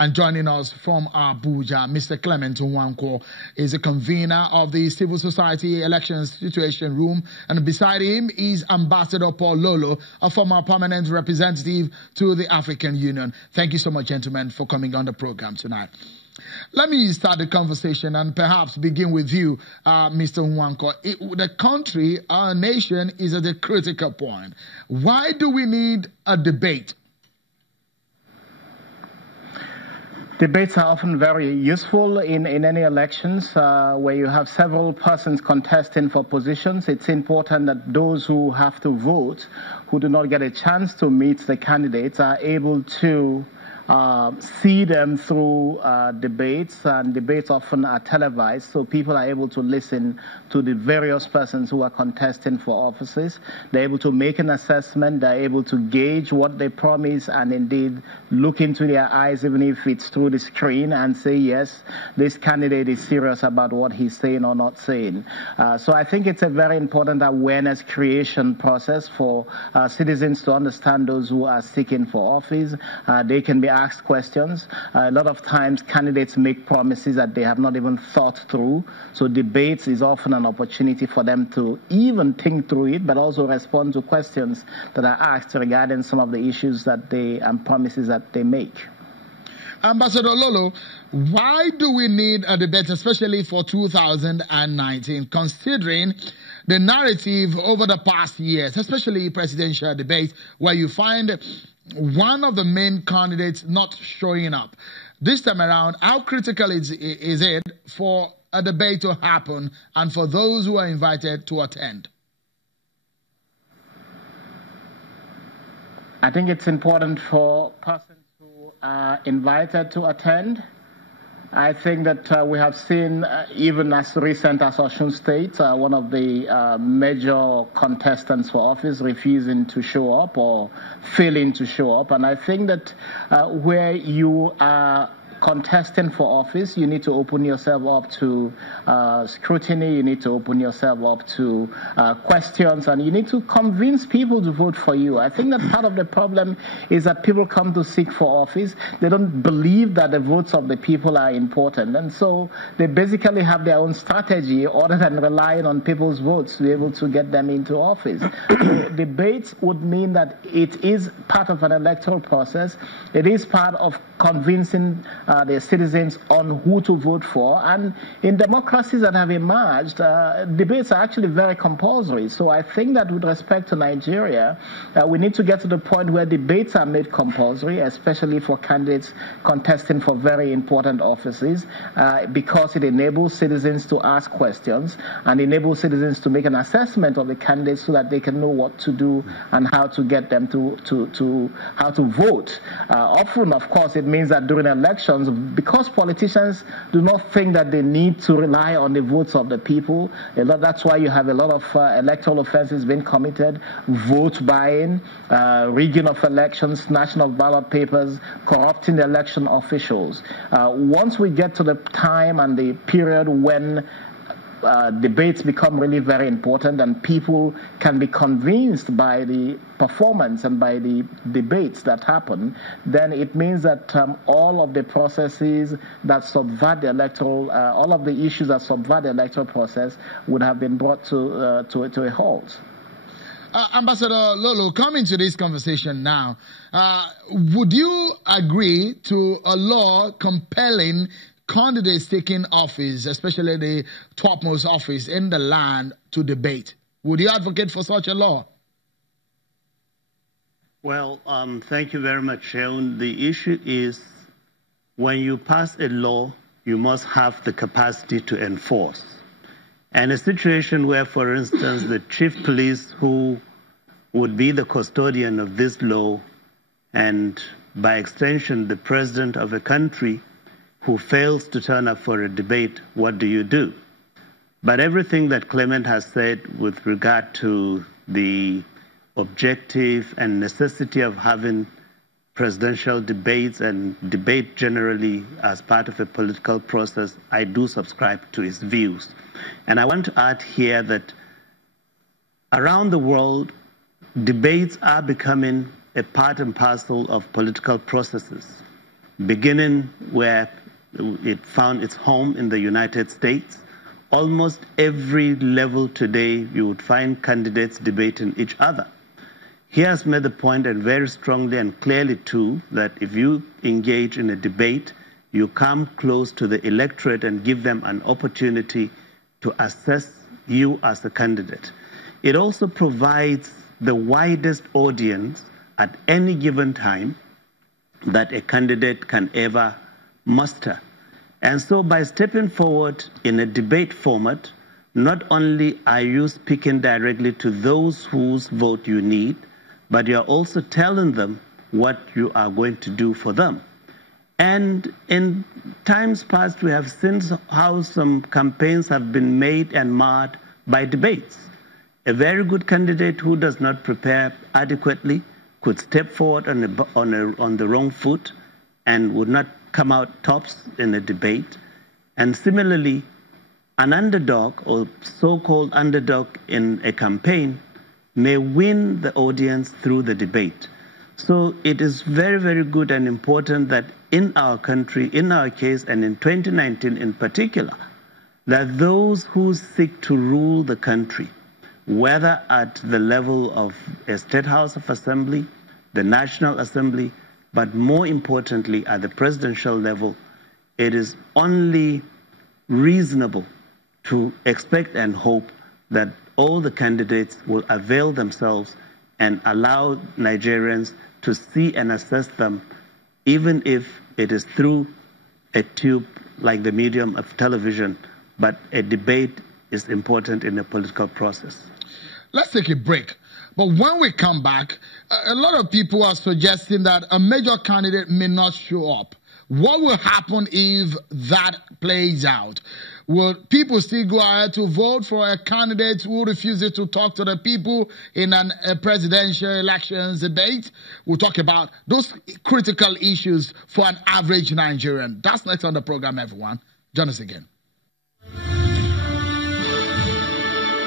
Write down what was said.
And joining us from Abuja, Mr. Pt.1 is the convener of the Civil Society Elections Situation Room. And beside him is Ambassador Paul Lolo, a former permanent representative to the African Union. Thank you so much, gentlemen, for coming on the program tonight. Let me start the conversation and perhaps begin with you, Mr. Nwankwo. The country, our nation, is at a critical point. Why do we need a debate? Debates are often very useful in any elections where you have several persons contesting for positions. It's important that those who have to vote, who do not get a chance to meet the candidates, are able to see them through debates, and debates often are televised, so people are able to listen to the various persons who are contesting for offices. They're able to make an assessment, they're able to gauge what they promise and indeed look into their eyes, even if it's through the screen, and say, yes, this candidate is serious about what he's saying or not saying. So I think it's a very important awareness creation process for citizens to understand those who are seeking for office. They can be asked questions. A lot of times candidates make promises that they have not even thought through. So debates is often an opportunity for them to even think through it, but also respond to questions that are asked regarding some of the issues that and promises that they make. Ambassador Lolo, why do we need a debate, especially for 2019, considering the narrative over the past years, especially presidential debates, where you find one of the main candidates not showing up? This time around, how critical is it for a debate to happen and for those who are invited to attend? I think it's important for persons who are invited to attend. I think that we have seen, even as recent as Osun State, one of the major contestants for office refusing to show up or failing to show up. And I think that where you are contesting for office, you need to open yourself up to scrutiny, you need to open yourself up to questions, and you need to convince people to vote for you. I think that part of the problem is that people come to seek for office, they don't believe that the votes of the people are important, and so they basically have their own strategy other than relying on people's votes to be able to get them into office. So debates would mean that it is part of an electoral process, it is part of convincing the citizens on who to vote for. And in democracies that have emerged, debates are actually very compulsory. So I think that with respect to Nigeria, we need to get to the point where debates are made compulsory, especially for candidates contesting for very important offices, because it enables citizens to ask questions and enables citizens to make an assessment of the candidates so that they can know what to do and how to get them how to vote. Often, of course, it means that during elections, because politicians do not think that they need to rely on the votes of the people, that's why you have a lot of electoral offenses being committed, vote buying, rigging of elections, snatching of ballot papers, corrupting the election officials. Once we get to the time and the period when debates become really very important and people can be convinced by the performance and by the debates that happen, then it means that all of the processes that subvert the electoral, all of the issues that subvert the electoral process would have been brought to a halt. Ambassador Lolo, coming to this conversation now, would you agree to a law compelling candidates taking office, especially the topmost office in the land, to debate? Would you advocate for such a law? Well, thank you very much, Shaun. The issue is when you pass a law, you must have the capacity to enforce. And a situation where, for instance, the chief police, who would be the custodian of this law, and by extension, the president of a country, who fails to turn up for a debate, what do you do? But everything that Clement has said with regard to the objective and necessity of having presidential debates and debate generally as part of a political process, I do subscribe to his views. And I want to add here that around the world, debates are becoming a part and parcel of political processes. beginning where it found its home in the United States. Almost every level today, you would find candidates debating each other. He has made the point, and very strongly and clearly too, that if you engage in a debate, you come close to the electorate and give them an opportunity to assess you as a candidate. It also provides the widest audience at any given time that a candidate can ever muster. And so by stepping forward in a debate format, not only are you speaking directly to those whose vote you need, but you're also telling them what you are going to do for them. And in times past, we have seen how some campaigns have been made and marred by debates. A very good candidate who does not prepare adequately could step forward on the wrong foot and would not come out tops in a debate. And similarly, an underdog or so-called underdog in a campaign may win the audience through the debate. So it is very, very good and important that in our country, in our case, and in 2019 in particular, that those who seek to rule the country, whether at the level of a State House of Assembly, the National Assembly, but more importantly at the presidential level, it is only reasonable to expect and hope that all the candidates will avail themselves and allow Nigerians to see and assess them, even if it is through a tube like the medium of television. But a debate is important in the political process. Let's take a break. But when we come back, a lot of people are suggesting that a major candidate may not show up. What will happen if that plays out? Will people still go ahead to vote for a candidate who refuses to talk to the people in a presidential elections debate? We'll talk about those critical issues for an average Nigerian. That's next on the program, everyone. Join us again.